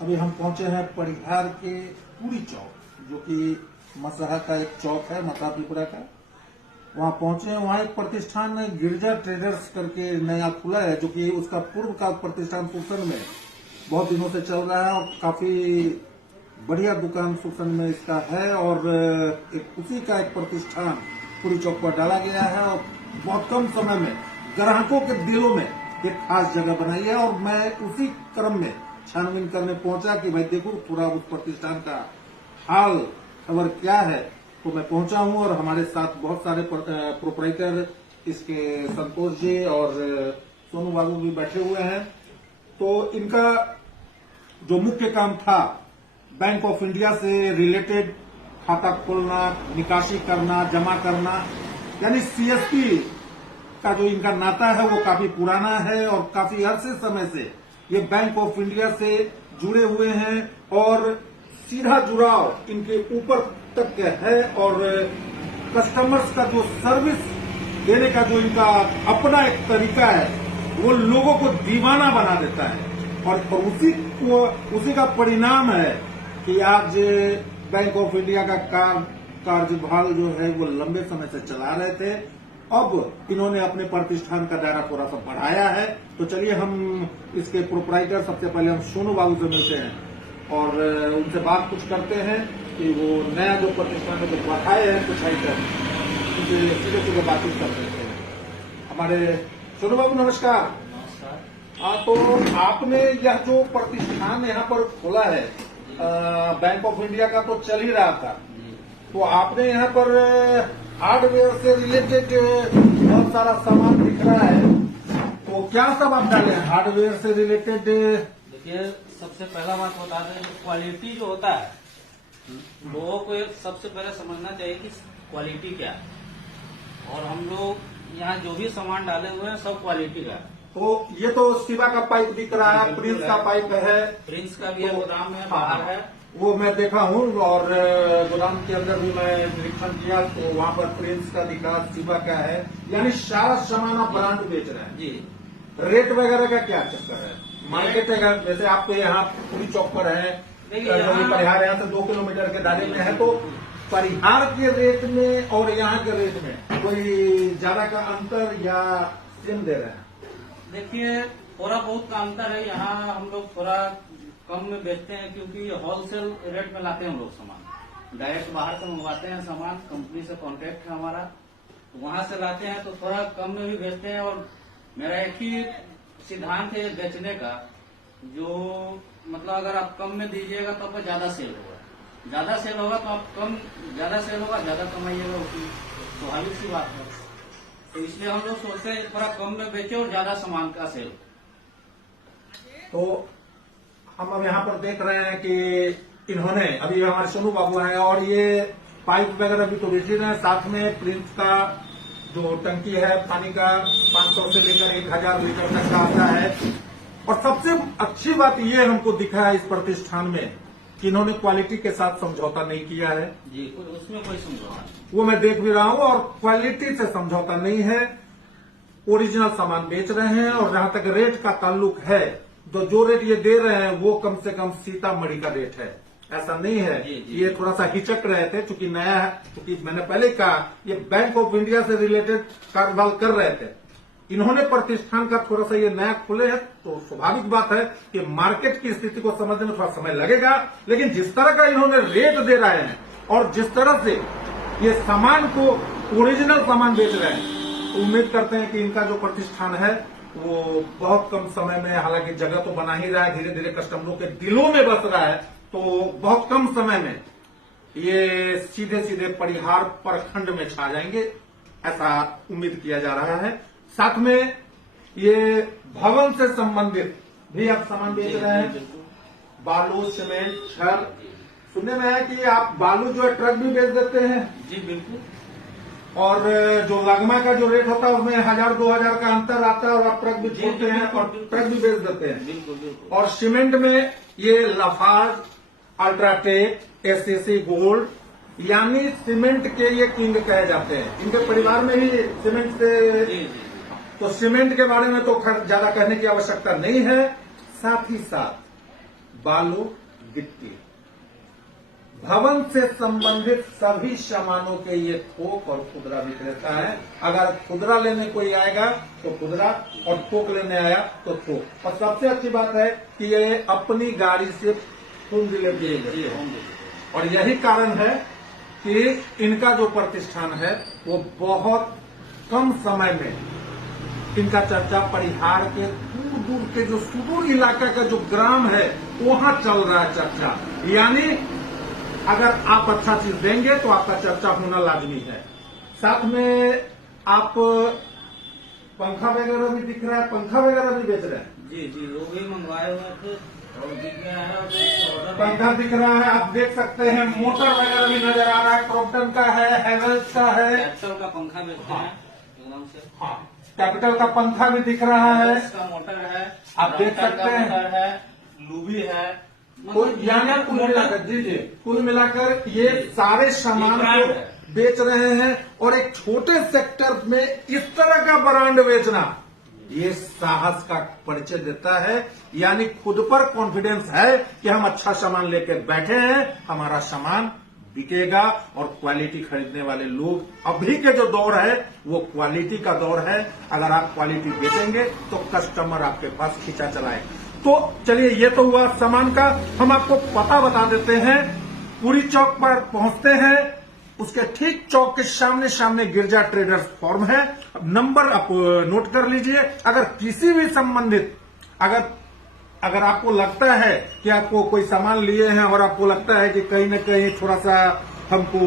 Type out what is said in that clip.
अभी हम पहुंचे हैं परिहार के पूरी चौक, जो कि मसहा का एक चौक है, मसहा पिपरा का। वहां पहुंचे हैं। वहां एक प्रतिष्ठान गिरजा ट्रेडर्स करके नया खुला है, जो कि उसका पूर्व का प्रतिष्ठान सुरसन में बहुत दिनों से चल रहा है और काफी बढ़िया दुकान सुरसन में इसका है। और एक उसी का एक प्रतिष्ठान पूरी चौक पर डाला गया है और बहुत कम समय में ग्राहकों के दिलों में एक खास जगह बनाई है। और मैं उसी क्रम में छानबीन करने पहुंचा कि भाई देखो थोड़ा उस प्रतिष्ठान का हाल खबर क्या है। तो मैं पहुंचा हूं और हमारे साथ बहुत सारे प्रोपराइटर इसके संतोष जी और सोनू बाबू भी बैठे हुए हैं। तो इनका जो मुख्य काम था बैंक ऑफ इंडिया से रिलेटेड खाता खोलना, निकासी करना, जमा करना, यानी सीएसपी का जो इनका नाता है वो काफी पुराना है और काफी अरसे समय से ये बैंक ऑफ इंडिया से जुड़े हुए हैं और सीधा जुड़ाव इनके ऊपर तक है। और कस्टमर्स का जो सर्विस देने का जो इनका अपना एक तरीका है वो लोगों को दीवाना बना देता है। और उसी का परिणाम है कि आज बैंक ऑफ इंडिया का कार्यभार जो है वो लंबे समय से चला रहे थे। अब इन्होंने अपने प्रतिष्ठान का दायरा थोड़ा सा बढ़ाया है। तो चलिए हम इसके प्रोपराइटर, सबसे पहले हम सोनू बाबू से मिलते हैं और उनसे बात कुछ करते हैं कि वो नया जो प्रतिष्ठान में जो बढ़ाए हैं कुछ आइटम, उनसे सीधे सीधे बातचीत कर सकते हैं। हमारे सोनू बाबू नमस्कार। तो आपने यह जो प्रतिष्ठान यहाँ पर खोला है बैंक ऑफ इंडिया का तो चल ही रहा था, तो आपने यहाँ पर हार्डवेयर से रिलेटेड बहुत सारा सामान दिख रहा है, तो क्या सब आप डाले हैं हार्डवेयर से रिलेटेड? देखिए, सबसे पहला बात बता दें कि क्वालिटी जो होता है लोगों को सबसे पहले समझना चाहिए कि क्वालिटी क्या है। और हम लोग यहाँ जो भी सामान डाले हुए हैं सब क्वालिटी का है। तो ये तो शिवा का पाइप दिख रहा है, प्रिंस का पाइप है, प्रिंस का भी गोदाम में बाहर है, वो मैं देखा हूँ। और गोदाम के अंदर भी मैं निरीक्षण किया तो वहाँ पर प्रिंस का दिखा, शिवा का है, यानी सारा सामान आप ब्रांड बेच रहे हैं जी। रेट वगैरह का क्या चक्कर है? मार्केट है जैसे आपके यहाँ पूरी चौक पर है, परिहार यहाँ से 2 किलोमीटर के दायरे में है, तो परिहार के रेट में और यहाँ के रेट में कोई ज्यादा का अंतर या सेम दे रहे हैं? देखिए, थोड़ा बहुत का अंतर है। यहाँ हम लोग थोड़ा कम में बेचते हैं क्योंकि होलसेल रेट में लाते हैं हम लोग सामान। डायरेक्ट बाहर से मंगवाते हैं सामान, कंपनी से कॉन्टेक्ट है हमारा, तो वहां से लाते हैं तो थोड़ा कम में भी बेचते हैं। और मेरा एक ही सिद्धांत है बेचने का, जो मतलब अगर आप कम में दीजिएगा तो आपका ज्यादा सेल होगा, ज्यादा सेल होगा तो आप कम, ज्यादा सेल होगा ज्यादा कमाइएगा, उसकी स्वाभाविक सी बात है। तो इसलिए हम लोग सोचते हैं थोड़ा कम में बेचे और ज्यादा सामान का सेल। तो हम अब यहाँ पर देख रहे हैं कि इन्होंने अभी हमारे सोनू बाबू हैं और ये पाइप वगैरह भी तो बेच रहे हैं, साथ में प्रिंस का जो टंकी है पानी का 500 से लेकर 1000 लीटर तक का आता है। और सबसे अच्छी बात ये हमको दिखा है इस प्रतिष्ठान में कि इन्होंने क्वालिटी के साथ समझौता नहीं किया है जी, उसमें कोई समझौता, वो मैं देख भी रहा हूँ। और क्वालिटी से समझौता नहीं है, ओरिजिनल सामान बेच रहे हैं। और जहां तक रेट का ताल्लुक है तो जो रेट ये दे रहे हैं वो कम से कम सीतामढ़ी का रेट है, ऐसा नहीं है। ये थोड़ा सा हिचक रहे थे क्योंकि नया है, क्योंकि मैंने पहले कहा ये बैंक ऑफ इंडिया से रिलेटेड कारोबार कर रहे थे। इन्होंने प्रतिष्ठान का थोड़ा सा ये नया खोले है तो स्वाभाविक बात है कि मार्केट की स्थिति को समझने में थोड़ा समय लगेगा। लेकिन जिस तरह का इन्होंने रेट दे रहे हैं और जिस तरह से ये सामान को ओरिजिनल सामान बेच रहे हैं, तो उम्मीद करते हैं कि इनका जो प्रतिष्ठान है वो बहुत कम समय में, हालांकि जगह तो बना ही रहा है, धीरे धीरे कस्टमरों के दिलों में बस रहा है, तो बहुत कम समय में ये सीधे सीधे परिहार प्रखंड में छा जाएंगे, ऐसा उम्मीद किया जा रहा है। साथ में ये भवन से संबंधित भी आप सामान बेच रहे हैं, बालू, सीमेंट, छड़। सुनने में है कि आप बालू जो है ट्रक भी बेच देते हैं? जी बिल्कुल। और जो लगमा का जो रेट होता है उसमें 1000-2000 का अंतर आता है और आप ट्रक भी छोड़ते हैं और ट्रक भी बेच देते हैं? बिल्कुल बिल्कुल। और सीमेंट में ये लाफार्ज, अल्ट्राटेक, एससीसी गोल्ड, यानी सीमेंट के ये किंग कहे जाते हैं। इनके परिवार में ही सीमेंट से, तो सीमेंट के बारे में तो खैर ज्यादा कहने की आवश्यकता नहीं है। साथ ही साथ बालू, गिट्टी, भवन से संबंधित सभी सामानों के ये थोक और खुदरा विक्रेता है। अगर खुदरा लेने कोई आएगा तो खुदरा, और थोक लेने आया तो थोक। और सबसे अच्छी बात है कि ये अपनी गाड़ी से होम डिलीवरी देते हैं। और यही कारण है कि इनका जो प्रतिष्ठान है वो बहुत कम समय में, इनका चर्चा परिहार के दूर दूर के जो सुदूर इलाका का जो ग्राम है वहां चल रहा है चर्चा। यानी अगर आप अच्छा चीज देंगे तो आपका चर्चा होना लाजमी है। साथ में आप पंखा वगैरह भी दिख रहा है, पंखा वगैरह भी बेच रहे हैं। जी जी, वो भी मंगवाए हुए थे और दिख गया है, और पंखा दिख रहा है, आप देख सकते हैं। मोटर वगैरह भी नजर आ रहा है, क्रॉम्पटन का है, हैवेल्स का है, कैपिटल का पंखा बेचते हैं एकदम से। हाँ, कैपिटल का पंखा भी दिख रहा है, इसका मोटर है, आप देख रफ्तार का सकते हैं। मोटर है, लूबी है, कुल यानी कुल मिलाकर, जी जी, कुल मिलाकर ये सारे सामान को बेच रहे हैं। और एक छोटे सेक्टर में इस तरह का ब्रांड बेचना, ये साहस का परिचय देता है। यानी खुद पर कॉन्फिडेंस है कि हम अच्छा सामान लेकर बैठे हैं, हमारा सामान बिकेगा। और क्वालिटी खरीदने वाले लोग, अभी के जो दौर है वो क्वालिटी का दौर है। अगर आप क्वालिटी बेचेंगे तो कस्टमर आपके पास खींचा चलाए। तो चलिए, ये तो हुआ सामान का। हम आपको पता बता देते हैं। पुरी चौक पर पहुंचते हैं, उसके ठीक चौक के सामने सामने गिरजा ट्रेडर्स फॉर्म है। नंबर आप नोट कर लीजिए। अगर किसी भी संबंधित, अगर आपको लगता है कि आपको कोई सामान लिए हैं और आपको लगता है कि कहीं न कहीं थोड़ा सा हमको